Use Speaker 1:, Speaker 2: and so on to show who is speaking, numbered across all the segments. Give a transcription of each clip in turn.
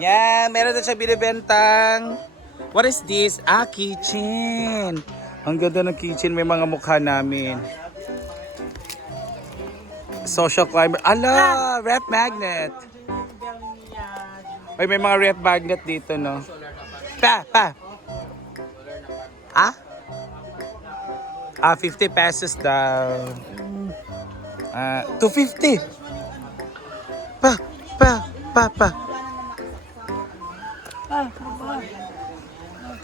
Speaker 1: Yan, meron na siya binibentang. What is this? Ah, kitchen. Ang ganda ng kitchen. May mga mukha namin. Social climber. Ala, rep magnet. Ay, may mga rep magnet dito, no? Pa, pa. Ah? Ah, 50 pesos daw. Ah, 250. Pa, pa, pa, pa.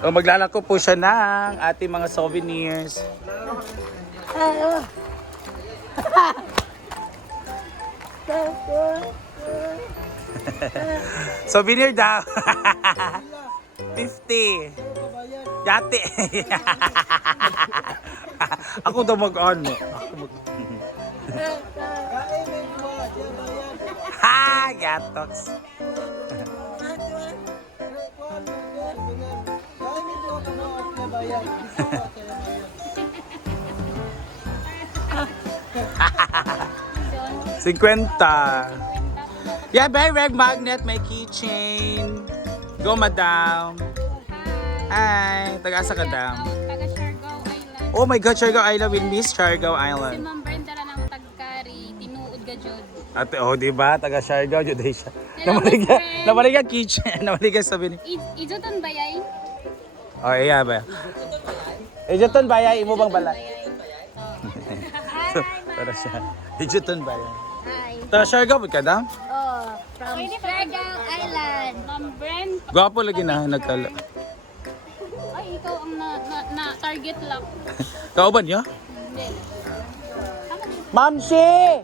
Speaker 1: O maglalako po siya ng ating mga souvenirs. Souvenir daw. 50. Yate. Ako daw mag-ano. Ako mag- ha! Gatox. Cinquenta. Yeah, very red magnet, may keychain. Go, madam. Hi, taga-asa ka, dam? Oh my God, Siargao Island will miss Siargao
Speaker 2: Si
Speaker 1: Island.
Speaker 2: Ma'am Brenda lang ng tagkari, tinuod ka jud.
Speaker 1: Ate, oh, di ba? Taga Siargao,
Speaker 2: my friend.
Speaker 1: namaliga kitchen, namaliga sabi ni.
Speaker 2: I- Ijuton ba yay?
Speaker 1: Oh, iya ba? Ejuton ba yan? Imo bang bala? Para siya. Ejuton ba yan?
Speaker 2: Hi.
Speaker 1: Taga Siargao, ba't ka dam?
Speaker 2: Oh, from Siargao Island. Ma'am Brenda.
Speaker 1: Gwapo lagi na nagkala.
Speaker 2: Ay, ikaw ang na, na, na target lang.
Speaker 1: Kauban niyo?
Speaker 2: Hindi.
Speaker 1: Ma'am Shi!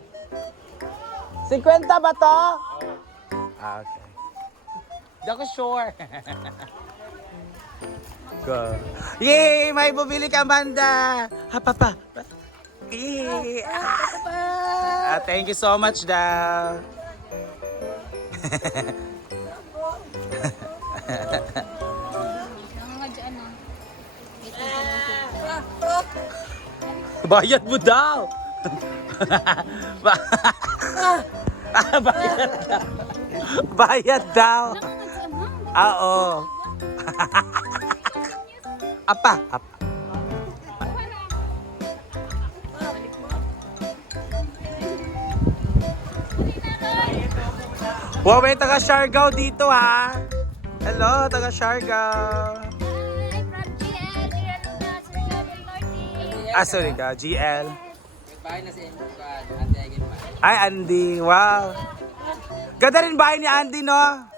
Speaker 1: 50 ba to? Ah, okay. Di ako sure. Go. Yay! May bumili ka, Amanda! Ha, papa. Yay! Ah, thank you so much, daw.
Speaker 2: Ang mga dyan, ano.
Speaker 1: Bayad mo daw! Ba- bayad daw. Bayad daw. Ah, oo. apa, apa. Wow, may taga Siargao dito ha. Hello, taga Siargao.
Speaker 2: Hi, from GL, Dear Luna, Siargao del Norte.
Speaker 1: Ah, sorry ka, GL.
Speaker 3: Bahay na pa.
Speaker 1: Ay, Andy, wow. Ganda rin bahay ni Andy, no?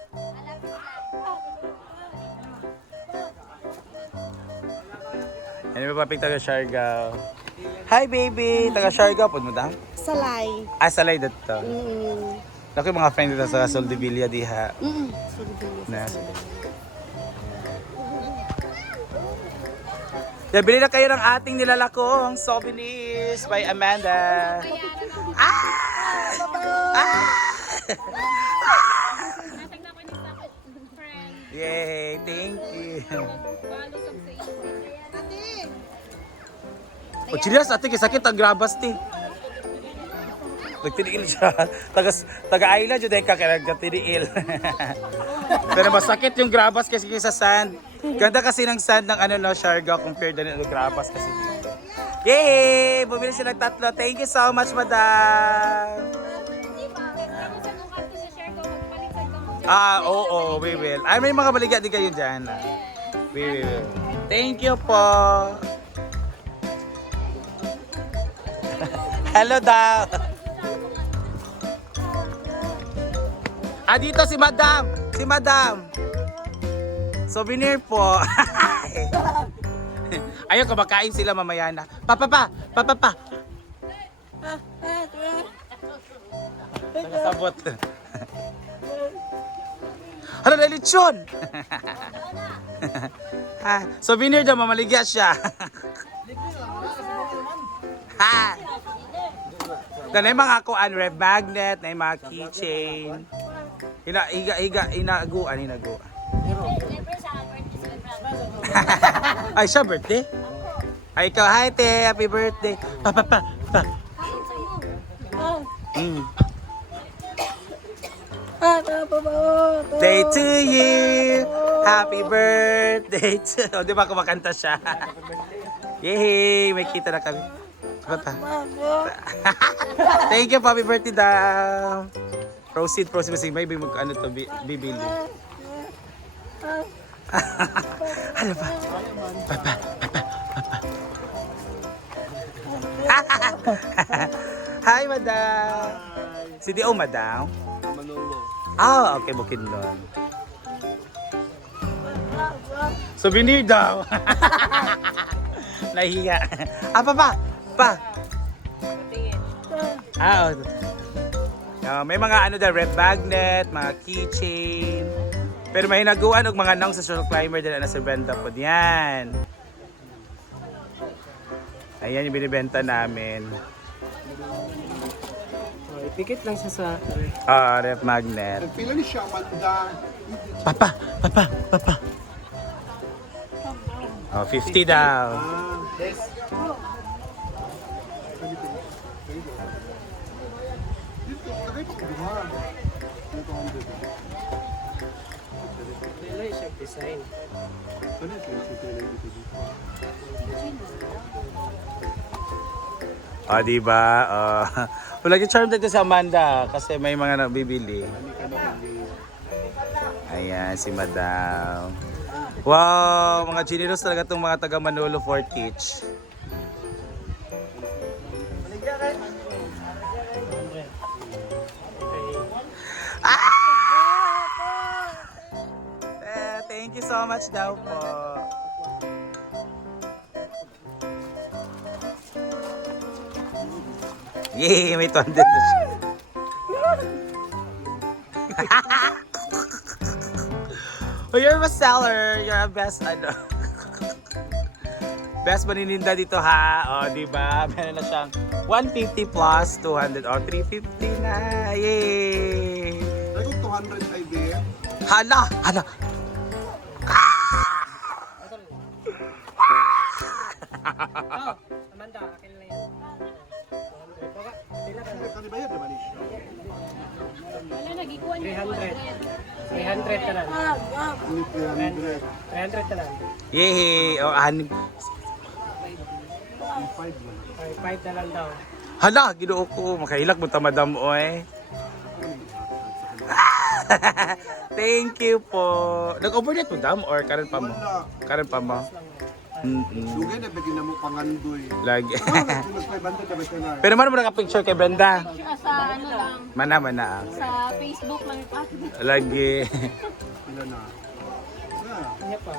Speaker 1: Ano ba papig taga Siargao? Hi, baby! Taga Siargao, pud mo da?
Speaker 4: Salay.
Speaker 1: Ah, salay dito.
Speaker 4: Mm.
Speaker 1: Yung mga friend dito sa Soldevilla diha.
Speaker 4: Mm.
Speaker 1: Na. Yeah, bili na kayo ng ating nilalakong souvenirs by Amanda. Ah! Ah! Yay! Thank you. O chinas, ate, sakit ang grabas ti. Nagtiniil siya. Taga, taga island yun, ka kaya nagtiniil. Pero masakit yung grabas kasi sa sand. Ganda kasi ng sand ng ano no, Siargao compared na ng grabas kasi dito. Yay! Bumili sila ng tatlo. Thank you so much, madam. Ah, oo, we will. Ay, may mga balikat din kayo dyan. ah. We will. Thank you po. Hello daw. Ah, dito si Madam. Si Madam. Souvenir po. Ayun, kumakain sila mamaya na. Pa, pa, pa. Pa. Nagasabot. Ano na lechon? ha, souvenir daw, mamaligya siya. ha. Na na yung mga kuan, red magnet, na mga keychain. Ina, iga, iga, inaguan, inaguan. Ay, siya birthday? Ay, ikaw, hi, te, happy birthday. Pa, pa, pa, pa. Mm. Day to you. Happy birthday to... O, di ba kumakanta siya? Yay! May kita na kami. Papa. Thank you, happy birthday daw. Proceed, proceed. Kasi may bimag ano to, bi- bibili. ano ba? Papa, papa, papa. Hi, madam. Si Dio, madam.
Speaker 3: Manolo.
Speaker 1: Ah, okay, Bukidnon. Souvenir daw. Nahiya. Ah, pa, pa. Ah, oh. Ah, may mga ano daw, red magnet, mga keychain. Pero may hinaguan og mga nang sa social climber din na sa benta po diyan. Ayan yung binibenta namin.
Speaker 3: Ipikit lang siya sa...
Speaker 1: Ah, red magnet.
Speaker 4: Pila ni siya, Amanda.
Speaker 1: Papa, papa, papa. Oh, 50 daw.
Speaker 4: Dito, 100.
Speaker 3: Pila siya design.
Speaker 4: Ito.
Speaker 1: Oh, di ba? Oh. Wala yung charm dito sa Amanda kasi may mga nabibili. Ayan, si Madam. Wow, mga generous talaga itong mga taga Manolo for Teach. So much daw po. Yay, may 200 na siya. oh, you're a seller. You're a best, ano. best manininda dito ha. O, oh, di ba? Meron na siyang 150 plus 200 o 350 na. Yay!
Speaker 4: Ko 200 ay there.
Speaker 1: Hala! Hala!
Speaker 3: Amanda, akin lang yan. Baka, pila ka?
Speaker 4: Kani bayad naman siya.
Speaker 2: Wala, nagikuan niya.
Speaker 3: 300. 300 ka lang.
Speaker 4: Ni 300.
Speaker 3: 300 ka lang.
Speaker 1: Yay! O, anim.
Speaker 4: Yung 5 lang.
Speaker 3: 5 na lang daw.
Speaker 1: Hala! Ginoo ko. Makahilak mo ta, madam, oy. Thank you po. Nag-overnight mo, dam? Or karon pa mo? Karon pa mo? Mm-mm.
Speaker 4: Lugay na bigyan na mo pangandoy.
Speaker 1: Lagi.
Speaker 4: Na tulos 500 na ba siya na?
Speaker 1: Pero man mo naka-picture kay Brenda?
Speaker 2: Sa ano lang,
Speaker 1: Mana, mana. ah.
Speaker 2: sa Facebook lang yung akin.
Speaker 1: Lagi.
Speaker 4: Pila na. Ah,
Speaker 3: Kanya pa.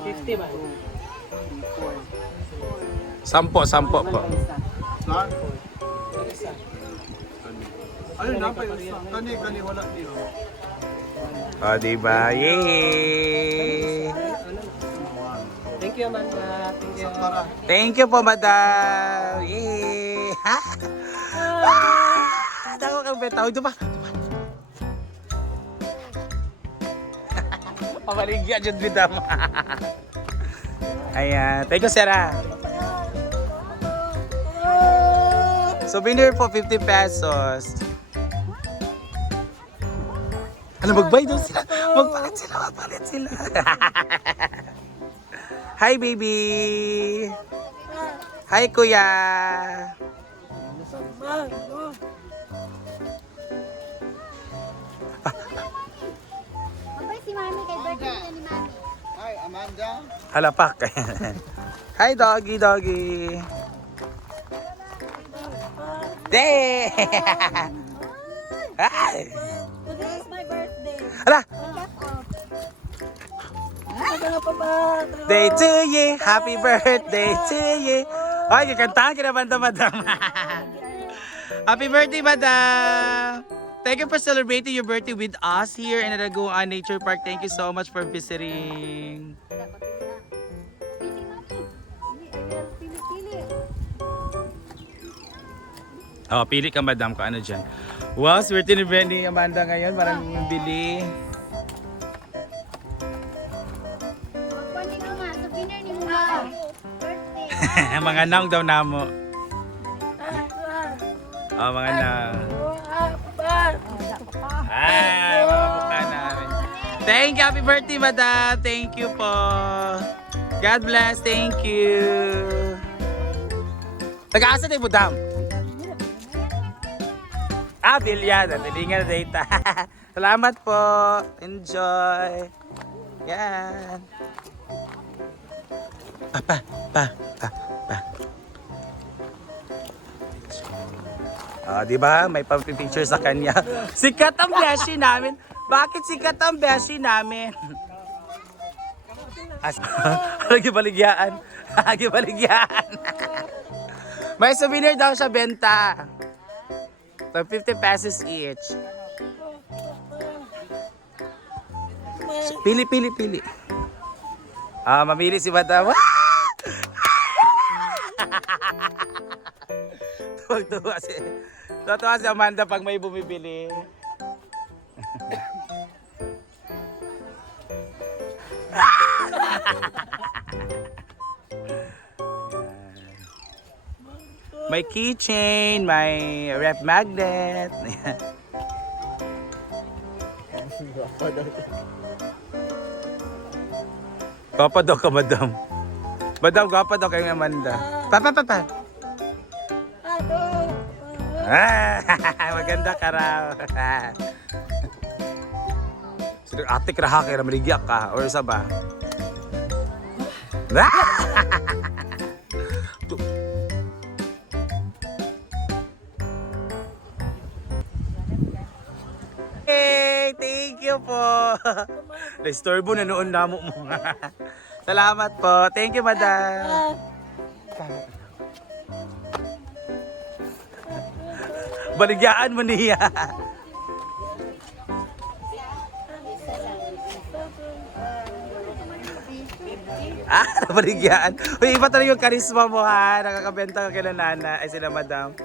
Speaker 3: 50 man.
Speaker 1: Sampo, sampo po.
Speaker 4: Sa? Ano na pa yung sa? Kani, kani, wala niyo.
Speaker 1: O, diba? Yay!
Speaker 3: Thank you, Amanda. Thank you.
Speaker 1: Thank you po, madam! Yay! Ha? Ah! Dako kang betaw. Ito ba? Pamaligya dyan, bidam. Ayan. Thank you, Sarah. Souvenir po, 50 pesos. Ano, mag-buy daw sila. Magpalit sila, magpalit sila. Hi, baby. Hi, kuya.
Speaker 2: Abay si Mami kay birthday niya ni Mami.
Speaker 4: Hi, Amanda.
Speaker 1: Halapak. Hi, doggy, doggy. Day! Hi!
Speaker 2: Get up.
Speaker 1: Day to you! Happy birthday to you! Ay, kakantahan ka naman madam. Happy birthday, madam! Thank you for celebrating your birthday with us here in Aragoan Nature Park. Thank you so much for visiting. Oh, pili ka madam kung ano dyan. Wow, swerte ni Benny Amanda ngayon. Parang bili. mga naong daw namo. Oh, mga naong. Ah, mga mukha namin. Thank you. Happy birthday, madam. Thank you po. God bless. Thank you. Taga-asa tayo, madam? Ah, Bilyan. Tilingan na data. Salamat po. Enjoy. Yan. Pa, pa, pa, pa, Ah, di ba? May picture sa kanya. Sikat ang beshi namin. Bakit sikat ang beshi namin? As Lagi baligyan. Lagi baligyan. May souvenir daw siya benta. So 50 pesos each. Pili, pili, pili. Ah, mamili si Madam. Tuwag-tuwa si... Tuwa si Amanda pag may bumibili. May keychain, may rep magnet. Gwapa daw ka, madam. Madam, gwapa daw kayo Amanda. Pa, pa, pa, pa. Ah, maganda ka raw. Sino ate kraha kaya maligya ka or isa ba? Ah! Hey, thank you po. Na-istorbo na noon namo mo. Salamat po. Thank you, madam. Baligyaan mo niya. ah, nabaligyan. Uy, iba talaga yung karisma mo ha. Nakakabenta ka kila nana. Ay, sila madam.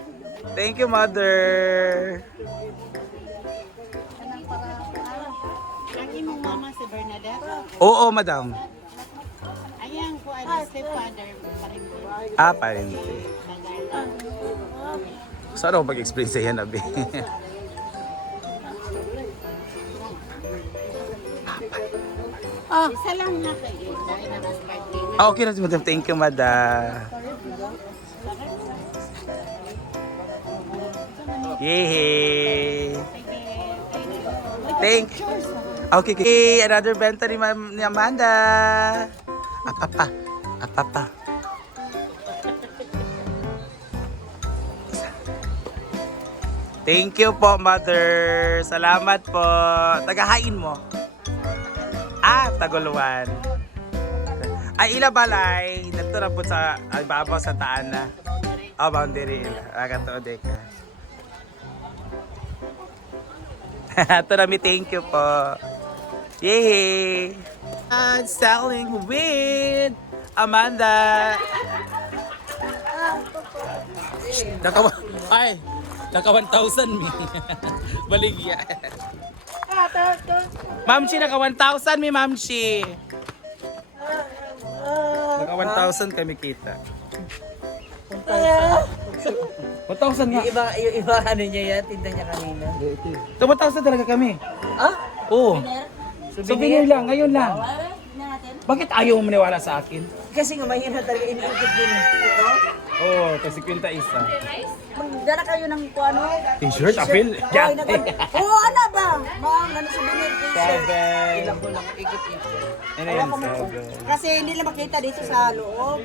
Speaker 1: Thank you, mother.
Speaker 5: Ang imong mama si Bernadette,
Speaker 1: Oo, madam.
Speaker 5: ayang ko ay stepfather pa rin ko.
Speaker 1: Saan ako mag-explain sa yan, Abi?
Speaker 5: Isa lang na kayo,
Speaker 1: ah, okay na, madam. Thank you, madam. Yay! Thank Okay, okay. Another benta ni, Ma'am- ni Amanda. Apapa. Apapa. Thank you po, mother. Salamat po. Tagahain mo. Ah, Taguluan. Ay, ila balay. Dito na po sa ay, babaw sa taan na. Oh, boundary ila. Agatood ka. Ito na thank you po. Yay! And selling with Amanda. Naka ay, naka 1,000 mi. Baligya. Mamshi, naka 1,000 mi, Mamshi. Naka 1,000 kami kita. 1,000 nga.
Speaker 6: Iba, yung iba ano niya yan, tinda niya kanina.
Speaker 1: Ito 1,000 talaga kami.
Speaker 6: Ah?
Speaker 1: Oo. Souvenir lang, ngayon lang. Bakit ayaw mo maniwala sa akin?
Speaker 6: Kasi nga mahirap talaga iniikot din ito.
Speaker 1: Oo, oh, kasi kwenta isa.
Speaker 2: Magdala kayo ng kuano.
Speaker 1: T-shirt, apil.
Speaker 2: Oo, ano ba? Ma'am, ano si Binir?
Speaker 1: Seven.
Speaker 6: Ilang ko lang ikot-ikot.
Speaker 1: Ano yan? Seven.
Speaker 2: Kasi hindi na makita dito sa loob.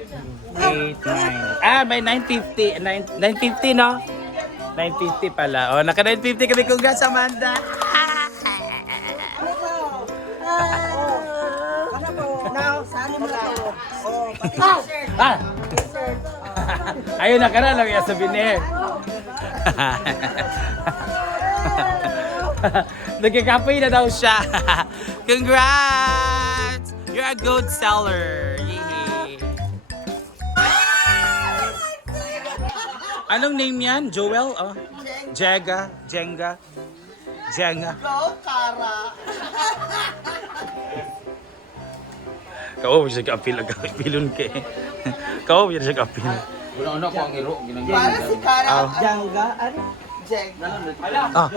Speaker 1: Eight, nine. Ah, may 950. Nine- 950, no? 950 pala. Oh, naka 950 kami. Congrats, Amanda.
Speaker 2: Ano po? Ano po? Now, sali mo na to. Oh, pati shirt.
Speaker 1: Ah! Ayun na ka na lang yung souvenir. Nagkakapoy na daw siya. Congrats! You're a good seller. Yay! Anong name yan? Joel? Oh. Jega? Jenga? Jenga?
Speaker 6: Go, Kara!
Speaker 1: Kao siya ka-appeal agad. Pilon ka eh. Kao siya ka-appeal.
Speaker 6: Para si Kara. Jangga, ano?
Speaker 5: Jeng.
Speaker 1: Ah.